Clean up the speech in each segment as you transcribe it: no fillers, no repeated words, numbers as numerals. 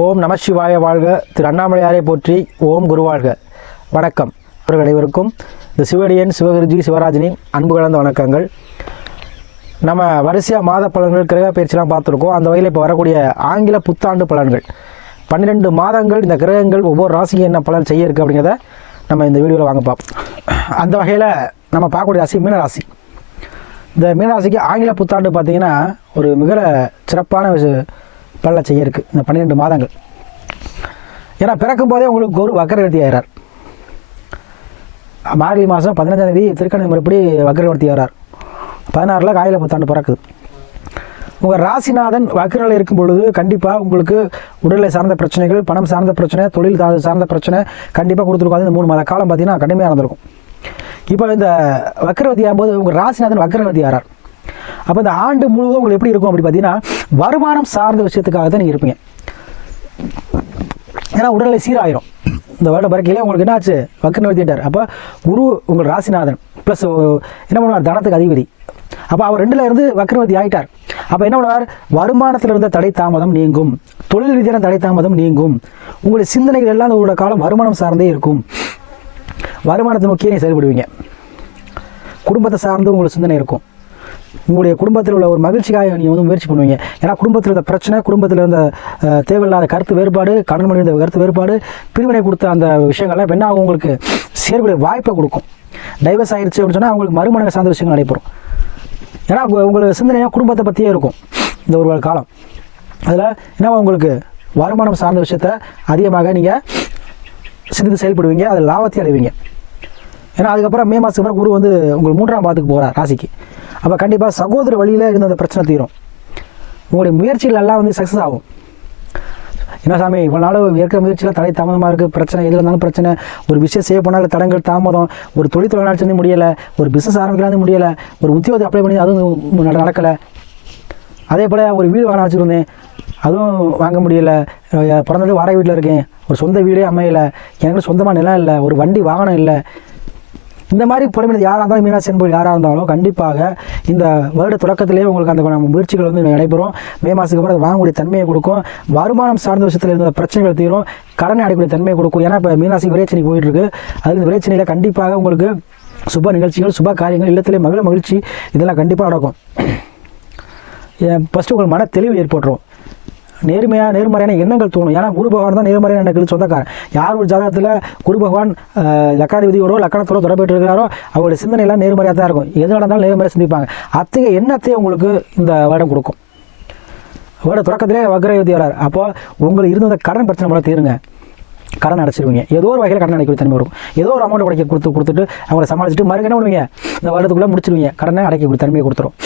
ஓம் நம சிவாய வாழ்க. திரு அண்ணாமலையாரை போற்றி. ஓம் குருவாழ்க. வணக்கம் அவர்கள் அனைவருக்கும் இந்த சிவடியன் சிவகுருஜி சிவராஜினி அன்பு கலந்த வணக்கங்கள். நம்ம வரிசையாக மாத பலன்கள் கிரக பயிற்சிலாம் பார்த்துருக்கோம். அந்த வகையில் இப்போ வரக்கூடிய ஆங்கில புத்தாண்டு பலன்கள் 12 மாதங்கள் இந்த கிரகங்கள் ஒவ்வொரு ராசிக்கு என்ன பலன் செய்ய இருக்குது அப்படிங்கிறத நம்ம இந்த வீடியோவில் வாங்க பார்ப்போம். அந்த வகையில் நம்ம பார்க்கக்கூடிய ராசி மீனராசி. இந்த மீனராசிக்கு ஆங்கில புத்தாண்டு பார்த்திங்கன்னா ஒரு மிக சிறப்பான பலனை செய்ய இருக்குது இந்த 12 மாதங்கள். ஏன்னா பிறக்கும் போதே உங்களுக்கு ஒரு வக்கரவர்த்தி ஆகிறார். மார்கழி மாதம் 15ஆம் தேதி திருக்கணி முறைப்படி வக்கரவர்த்தி ஆகிறார். 16 ஆங்கில புத்தாண்டு பிறக்குது. உங்கள் ராசிநாதன் வக்கரநிலை இருக்கும் பொழுது கண்டிப்பாக உங்களுக்கு உடலை சார்ந்த பிரச்சனைகள், பணம் சார்ந்த பிரச்சனை, தொழில் சார்ந்த பிரச்சனை கண்டிப்பாக கொடுத்துருக்காது. இந்த 3 மாத காலம் பார்த்தீங்கன்னா கடுமையாக இருந்திருக்கும். இப்போ இந்த வக்கரவர்த்தி ஆகும்போது உங்கள் ராசிநாதன் வக்கரவர்த்தி ஆகிறார். அப்போ இந்த ஆண்டு முழுவதும் உங்களுக்கு எப்படி இருக்கும் அப்படி பார்த்தீங்கன்னா வருமானம் சார்ந்த விஷயத்துக்காக தான் நீங்கள் இருப்பீங்க. ஏன்னா உடல்நிலை சீராயிரும். இந்த வருட பிறக்கையிலே உங்களுக்கு என்ன ஆச்சு, வக்கரவர்த்திட்டார். அப்போ குரு உங்கள் ராசிநாதன் ப்ளஸ் என்ன பண்ணுவார், தனத்துக்கு அதிபதி. அப்போ அவர் 2ல் இருந்து வக்கரவர்த்தி ஆகிட்டார். அப்போ என்ன பண்ணுவார், வருமானத்தில் இருந்த தடை தாமதம் நீங்கும், தொழில் ரீதியான தடை தாமதம் நீங்கும். உங்களுடைய சிந்தனைகள் எல்லாம் உங்களோட காலம் வருமானம் சார்ந்தே இருக்கும். வருமானத்தை நோக்கியே நீங்கள் செயல்படுவீங்க. குடும்பத்தை சார்ந்து உங்களுக்கு சிந்தனை இருக்கும். உங்களுடைய குடும்பத்தில் உள்ள ஒரு மகிழ்ச்சிக்காக நீங்கள் முயற்சி பண்ணுவீங்க. ஏன்னா குடும்பத்தில் இருந்த பிரச்சனை, குடும்பத்தில் இருந்த தேவையில்லாத கருத்து வேறுபாடு, கடன் மணி இருந்த கருத்து வேறுபாடு, பிரிவினை கொடுத்த அந்த விஷயங்கள்லாம் என்ன ஆகும், உங்களுக்கு சேரக்கூடிய வாய்ப்பை கொடுக்கும். டைவர்ஸ் ஆயிடுச்சு அப்படின்னு சொன்னால் அவங்களுக்கு மறுமணம் சார்ந்த விஷயங்கள் நடைபெறும். ஏன்னா உங்களுக்கு சிந்தனையாக குடும்பத்தை பற்றியே இருக்கும் இந்த ஒரு காலம். அதில் என்ன உங்களுக்கு வருமானம் சார்ந்த விஷயத்த அதிகமாக நீங்கள் சிந்தித்து செயல்படுவீங்க. அதில் லாபத்தை அடைவீங்க. ஏன்னா அதுக்கப்புறம் மே மாதத்துக்கு அப்புறம் குரு உங்களுக்கு 3ஆம் பாதத்துக்கு போகிறார் ராசிக்கு. அப்போ கண்டிப்பாக சகோதர வழியில் இருந்த அந்த பிரச்சனை தீரும். உங்களுடைய முயற்சிகள் எல்லாம் சக்ஸஸ் ஆகும். என்ன சாமி இவ்வளோ நாள் ஏற்க முயற்சியில் தடை தாமதமாக இருக்குது, பிரச்சனை எதில் இருந்தாலும் பிரச்சனை, ஒரு விஷயம் செய்ய போனாலும் தடங்கள் தாமதம், ஒரு தொழில் நடத்தி முடியலை, ஒரு பிஸ்னஸ் ஆரம்பிக்கலாம் முடியலை, ஒரு உத்தியோகத்தை அப்ளை பண்ணி அதுவும் நடக்கலை, அதே போல் ஒரு வீடு வாங்க வச்சுருந்தேன் அதுவும் வாங்க முடியலை, பிறந்தது வாடகை வீட்டில் இருக்கேன், ஒரு சொந்த வீடே அமையலை, எனக்கு சொந்தமாக நிலம் இல்லை, ஒரு வண்டி வாகனம் இல்லை. இந்த மாதிரி புறமையில் யாராக இருந்தாலும் மீனாட்சி என்பது யாராக இருந்தாலும் கண்டிப்பாக இந்த வருட தொடக்கத்திலேயே உங்களுக்கு அந்த முயற்சிகள் நடைபெறும். மே மாதத்துக்கு அப்புறம் வாங்கக்கூடிய தன்மையை கொடுக்கும். வருமானம் சார்ந்த விஷயத்தில் இருந்த பிரச்சனைகள் தீரும். கடனை அடைக்கூடிய தன்மையை கொடுக்கும். ஏன்னா இப்போ மீனாட்சி விரைச்சனை போயிட்டு இருக்கு. அதுக்கு விரைச்சனையில் கண்டிப்பாக உங்களுக்கு சுப நிகழ்ச்சிகள், சுப காரியங்கள், இல்லத்திலே மகிழ்ச்சி இதெல்லாம் கண்டிப்பாக நடக்கும். ஃபஸ்ட்டு உங்களுக்கு மன தெளிவு ஏற்பட்டுரும். நேர்மறையான எண்ணங்கள் தோணும். ஏன்னா குரு பகவான் தான் நேர்மறையான எண்ணங்களுக்கு சொந்தக்காரன். யார் ஒரு ஜாதகத்தில் குரு பகவான் லக்காதிபதியோட லக்கணத்தோட தொடர்பு இருக்கிறாரோ அவருடைய சிந்தனை எல்லாம் நேர்மறையாக தான் இருக்கும். எது நடந்தாலும் நேர்மறையாக சிந்திப்பாங்க. அத்தகைய எண்ணத்தையே உங்களுக்கு இந்த வருடம் கொடுக்கும். வருட தொடக்கத்திலே வக்ரவர்த்தி வரார். அப்போ உங்களுக்கு இருந்த கடன் பிரச்சனை போல தீருங்க. கடன் அடைச்சிருவீங்க. ஏதோ ஒரு வகையில் கடன் அடைக்கிற தன்மை இருக்கும். ஏதோ ஒரு அமௌண்ட் உடைக்க கொடுத்துட்டு அவங்களை சமாளிச்சுட்டு மறுக்க என்ன பண்ணுவீங்க, இந்த வருடத்துக்குள்ளே முடிச்சிருவீங்க. கடனை அடைக்கக்கூடிய தன்மையை கொடுத்துரும்.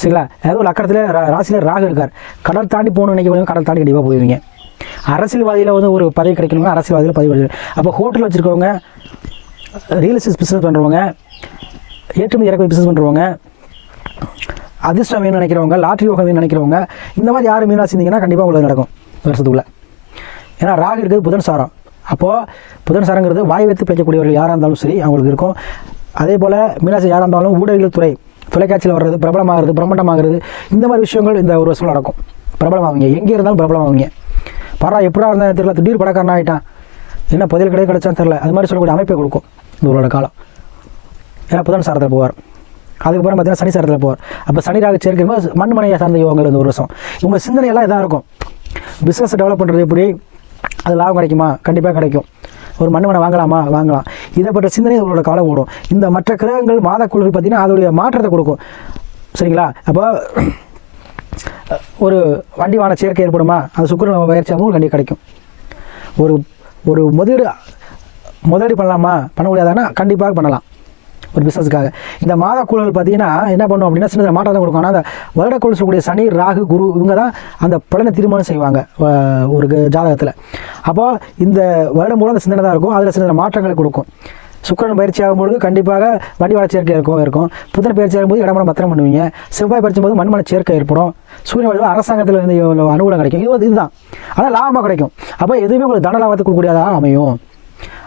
சரிங்களா? ஏதோ லக்கணத்தில் ராசியில் ராகு இருக்கார். கடல் தாண்டி போகணும்னு நினைக்கிறவங்க கடல் தாண்டி கண்டிப்பாக போயிடுவீங்க. அரசியல்வாதியில் ஒரு பதவி கிடைக்கணுங்க, அரசியல்வாதியில் பதவி கிடைக்கும். அப்போ ஹோட்டல் வச்சுருக்கவங்க, ரியல் எஸ்டேட் பிஸ்னஸ் பண்ணுறவங்க, ஏற்றுமதி இறக்குமதி பிஸ்னஸ் பண்ணுறவங்க, அதிர்ஷ்டம் வேணும்னு நினைக்கிறவங்க, லாட்ரி யோகம் வேணும்னு நினைக்கிறவங்க, இந்த மாதிரி யாரும் மீனாட்சி இருந்தீங்கன்னா கண்டிப்பாக உங்களுக்கு நடக்கும் வருஷத்துக்குள்ளே. ஏன்னா ராகு இருக்கிறது புதன் சாரம். அப்போது புதன் சாரங்கிறது வாய் வைத்து பேசக்கூடியவர்கள் யாராக இருந்தாலும் சரி அவங்களுக்கு இருக்கும். அதே போல் மீனாட்சி யாராக இருந்தாலும் ஊடகங்கள் துறை, தொலைக்காட்சியில் வர்றது, பிரபலமாகிறது, பிரம்மாண்டமாகிறது, இந்த மாதிரி விஷயங்கள் இந்த ஒரு வருஷம் நடக்கும். பிரபலமாகுங்க. எங்கே இருந்தாலும் பிரபலமாகுங்க. பரவா எப்படா இருந்தால் தெரியல, திடீர் படக்காரன் ஆகிட்டான், என்ன பதில் கிடைச்சான்னு தெரில, அது மாதிரி சொல்லக்கூடிய அமைப்பை கொடுக்கும் இந்த ஒரு காலம். ஏன்னா புதன் சாரத்தில் போவார். அதுக்கப்புறம் பார்த்தீங்கன்னா சனி சாரத்தில் போவார். அப்போ சனி ராகு சேர்க்கும்போது மண்மனையை சார்ந்த யோகங்கள் இந்த ஒரு வருஷம். இவங்க சிந்தனையெல்லாம் இதாக இருக்கும். பிஸ்னஸ் டெவலப் பண்ணுறது எப்படி, அது லாபம் கிடைக்குமா, கண்டிப்பாக கிடைக்கும். ஒரு மண்ணை வாங்கலாமா, வாங்கலாம். இதை பற்ற சிந்தனை உங்களோட காலம் ஓடும். இந்த மற்ற கிரகங்கள் மாதக்குழுவில் பார்த்தீங்கன்னா அதோடைய மாற்றத்தை கொடுக்கும். சரிங்களா? அப்போ ஒரு வண்டி வாகன சேர்க்கை ஏற்படுமா, அது சுக்கிரன் பயிற்சியாகவும் கண்டிப்பாக கிடைக்கும். ஒரு ஒரு முதலீடு பண்ணலாமா, பண்ண முடியாதானா கண்டிப்பாக பண்ணலாம் ஒரு பிஸ்னஸுக்காக. இந்த மாதக்குழுவில் பார்த்தீங்கன்னா என்ன பண்ணும் அப்படின்னா சின்ன மாற்றம் தான் கொடுக்கும். ஆனால் அந்த வருடக்குழு சொல்லக்கூடிய சனி ராகு குரு இவங்க தான் அந்த பலனை தீர்மானம் செய்வாங்க ஒரு ஜாதகத்தில். அப்போது இந்த வருடம் மூலம் அந்த சிந்தனை தான் இருக்கும். அதில் சின்ன மாற்றங்களை கொடுக்கும். சுக்கிரன் பயிற்சி ஆகும்போது கண்டிப்பாக வண்டி வாழ சேர்க்கை இருக்கும். புதன் பயிற்சி ஆகும்போது இடமனம் பத்திரம் பண்ணுவீங்க. செவ்வாய் பயிற்சி போது மண்மன சேர்க்கை ஏற்படும். சூரியன் வழிவு அரசாங்கத்தில் வந்து அனுகூலம் கிடைக்கும். இதுதான் ஆனால் லாபமாக கிடைக்கும். அப்போ எதுவுமே உங்களுக்கு தன லாபத்தை கொடுக்கக்கூடியதாக அமையும்.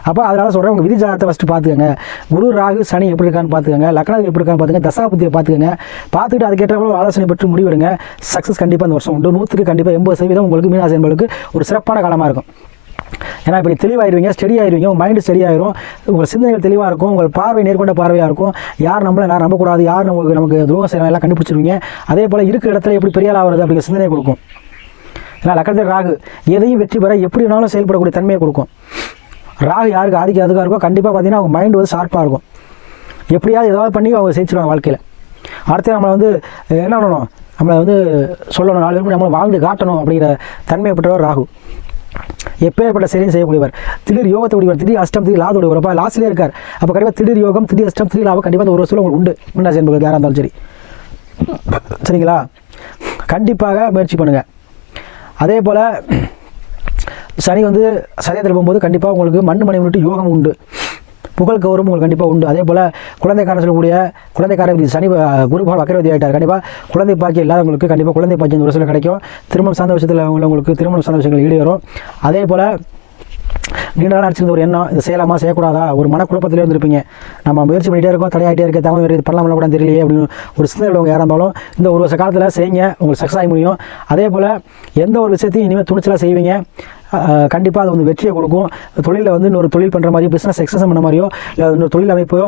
அப்போ அதனால் சொல்கிறேன், உங்கள் விதி ஜாதகத்தை ஃபஸ்ட்டு பார்த்துக்கங்க. குரு ராகு சனி எப்படி இருக்கான்னு பார்த்துக்கங்க, லக்னம் எப்படி இருக்கான்னு பார்த்துக்கங்க, தசாபுத்தியை பார்த்துக்கங்க. பார்த்துக்கிட்டு அதுக்கேற்ற ஆலோசனை பெற்று முடிவெடுங்க. சக்ஸஸ் கண்டிப்பாக இந்த வருஷம் உண்டு. 100க்கு கண்டிப்பாக 80% உங்களுக்கு மீனராசி என்பவர்களுக்கு ஒரு சிறப்பான காலமாக இருக்கும். ஏன்னா இப்படி தெளிவாயிருவீங்க, ஸ்டெடி ஆயிருவீங்க, உங்கள் மைண்டு ஸ்டெடி ஆயிரும், உங்கள் சிந்தனைகள் தெளிவாக இருக்கும், உங்கள் பார்வை நேர்கொண்ட பார்வையாக இருக்கும். யார் நம்மளை யார் நம்பக்கூடாது, யார் நமக்கு துரோகம் செய்யலாம் எல்லாம் கண்டுபிடிச்சிருவீங்க. அதே போல் இருக்கிற இடத்துல எப்படி பெரிய ஆள் வருது அப்படிங்கிற சிந்தனை கொடுக்கும். ஏன்னா லக்கணத்தில் ராகு எதையும் வெற்றி பெற எப்படி வேணாலும் செயல்படக்கூடிய தன்மையை கொடுக்கும். ராகு யாருக்கு ஆதிக்கம் அதுக்காக இருக்கோ கண்டிப்பாக பார்த்தீங்கன்னா அவங்க மைண்டு வந்து ஷார்ப்பாக இருக்கும். எப்படியாவது ஏதாவது பண்ணி அவங்க ஜெயிச்சிருவாங்க வாழ்க்கையில். அடுத்து நம்மளை வந்து என்ன பண்ணணும், நம்மளை வந்து சொல்லணும், 4 பேருக்கு நம்மளை வாழ்ந்து காட்டணும் அப்படிங்கிற தன்மையப்பட்டவர் ராகு. எப்பேற்பட்ட செயலையும் செய்யக்கூடியவர். திடீர் யோகத்தை உடையவர், திடீர் அஷ்டம், திடீர் லாபத்தை உடையவர். அப்போ லாஸ்ட்லேயே இருக்கார். அப்போ கண்டிப்பாக திடீர் யோகம், திடீர் அஷ்டம், திடீர் லாபம் கண்டிப்பாக அந்த ஒரு வருஷம் உங்களுக்கு உண்டு. மீனராசி என்பவர்களுக்கு யாராக இருந்தாலும் சரி, சரிங்களா? கண்டிப்பாக முயற்சி பண்ணுங்கள். அதே போல் சனி வந்து சதயத்தில் போகும்போது கண்டிப்பாக உங்களுக்கு மண் விட்டு யோகம் உண்டு, புகழ் கௌரவம் உங்களுக்கு கண்டிப்பாக உண்டு. அதே போல் குழந்தைக்காரன் சொல்லக்கூடிய குழந்தைக்காரன் சனி குரு வக்கரவதி ஆகிட்டார். கண்டிப்பாக குழந்தை பாக்கியம் இல்லாதவங்களுக்கு கண்டிப்பாக குழந்தை பாக்கியம் ஒரு சில கிடைக்கும். திருமணம் சார்ந்த விஷயத்தில் உள்ளவங்களுக்கு திருமணம் சார்ந்த விஷயங்கள் ஈடுபடும். அதே போல் நீண்ட நாள் அடிச்சிருந்த ஒரு எண்ணம், இதை செய்யலாமா செய்யக்கூடாதா, ஒரு மனக்குழப்பத்திலே இருந்திருப்பீங்க. நம்ம முயற்சி பண்ணிகிட்டே இருக்கோம், தடையாகிட்டே இருக்க, தமிழ் வேறு பண்ணலாம் கூட தெரியலையே அப்படின்னு ஒரு சிந்தனை உள்ளவங்க யாராக இருந்தாலும் இந்த ஒரு வருஷ காலத்தில் செய்யுங்க, உங்களுக்கு சக்ஸஸ் ஆகி முடியும். அதே போல் எந்த ஒரு விஷயத்தையும் இனிமேல் துணிச்சலாக செய்வீங்க, கண்டிப்பாக அது வந்து வெற்றியை கொடுக்கும். தொழிலில் வந்து இன்னொரு தொழில் பண்ணுற மாதிரியோ, பிஸ்னஸ் எக்ஸஸ் பண்ண மாதிரியோ, இல்லை இன்னொரு தொழில் அமைப்போ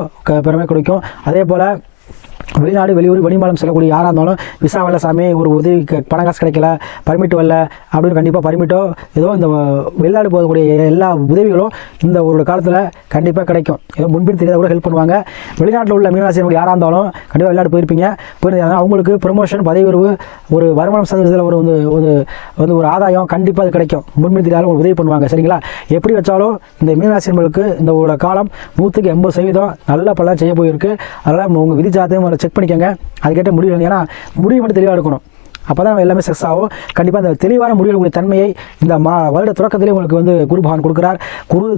பெருமை கொடுக்கும். அதே போல் வெளிநாடு வெளியூர் வெளிமாலம் செல்லக்கூடிய யாராக இருந்தாலும் விசா வரல சாமி, ஒரு உதவி பணம் காசு கிடைக்கல, பர்மிட் வரல அப்படின்னு கண்டிப்பாக பர்மிட்டோ ஏதோ இந்த வெளிநாடு போகக்கூடிய எல்லா உதவிகளும் இந்த ஒரு காலத்தில் கண்டிப்பாக கிடைக்கும். ஏதோ முன்பின் தெரியாத கூட ஹெல்ப் பண்ணுவாங்க. வெளிநாட்டில் உள்ள மீனராசி யாராக இருந்தாலும் கண்டிப்பாக வெளிநாடு போயிருப்பீங்க, போயிருந்தாங்க அவங்களுக்கு ப்ரொமோஷன், பதவி உயர்வு, ஒரு வருமானம் சதவீதத்தில் ஒரு ஆதாயம் கண்டிப்பாக அது கிடைக்கும். முன்பின் தெரியாத ஒரு உதவி பண்ணுவாங்க. சரிங்களா? எப்படி வச்சாலும் இந்த மீனராசி என்பவர்களுக்கு இந்த ஒரு காலம் 100க்கு 80% நல்ல பலன் செய்ய போயிருக்கு. அதனால் உங்கள் விதி ஜாதகத்தையும் செக் பண்ணிக்கோங்க, அதுக்கேற்ற முடிவு. ஏன்னா முடிவு மட்டும் தெளிவாக இருக்கணும், அப்போ தான் எல்லாமே சக்ஸஸ் ஆகும். கண்டிப்பாக அந்த தெளிவான முடிவுகளுடைய தன்மையை இந்த வருட தொடக்கத்திலே உங்களுக்கு வந்து குரு பகவான் கொடுக்குறார். குரு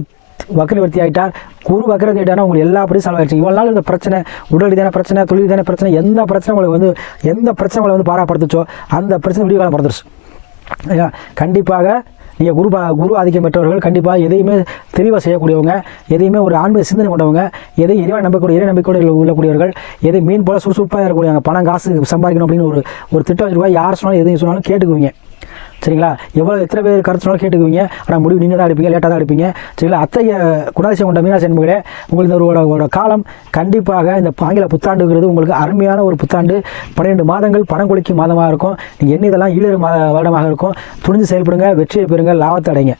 வக்கரவர்த்தி ஆகிட்டார். குரு வக்கரவர்த்தி ஆகிட்டார்னா உங்களுக்கு எல்லா படியும் சால்வ் ஆகிடுச்சு. இவ்வளோ நாள் இந்த பிரச்சனை, உடல் ரீதியான பிரச்சனை, தொழில் ரீதியான பிரச்சனை, எந்த பிரச்சனை உங்களை வந்து பாராப்படுத்துச்சோ அந்த பிரச்சனை விடிய காலம் படுத்துருச்சு. கண்டிப்பாக நீங்கள் குரு ஆதிக்கம் பெற்றவர்கள் கண்டிப்பாக எதையுமே தெளிவாக செய்யக்கூடியவங்க, எதையுமே ஒரு ஆன்மீக சிந்தனை கொண்டவங்க, எதையும் இறை நம்பிக்கையோடு உள்ளக்கூடியவர்கள், எதை மீன் போல சுறுசுறுப்பாக இருக்கக்கூடியவங்க, பணம் காசு சம்பாதிக்கணும் அப்படின்னு ஒரு திட்டம் வச்சுருவா. யார் சொன்னாலும் எதையும் சொன்னாலும் கேட்டுக்குவீங்க. சரிங்களா? எத்தனை பேர் கருத்து சொன்னாலும் கேட்டுக்குவீங்க. ஆனால் முடிவு நீங்கள் தான் எடுப்பீங்க, லேட்டாக தான் எடுப்பீங்க. சரிங்களா? அத்தகைய குணாதிசயம் கொண்ட மீனராசி என்பவர்களே, உங்களுக்கு இந்த ஒரு காலம் கண்டிப்பாக இந்த ஆங்கில புத்தாண்டுங்கிறது உங்களுக்கு அருமையான ஒரு புத்தாண்டு. 12 மாதங்கள் பணம் கொளிக்கும் மாதமாக இருக்கும். நீங்கள் என்ன இதெல்லாம் ஈழறு வருடமாக இருக்கும். துணிஞ்சு செயல்படுங்க, வெற்றியை பெறுங்க, லாபத்தை அடைங்க.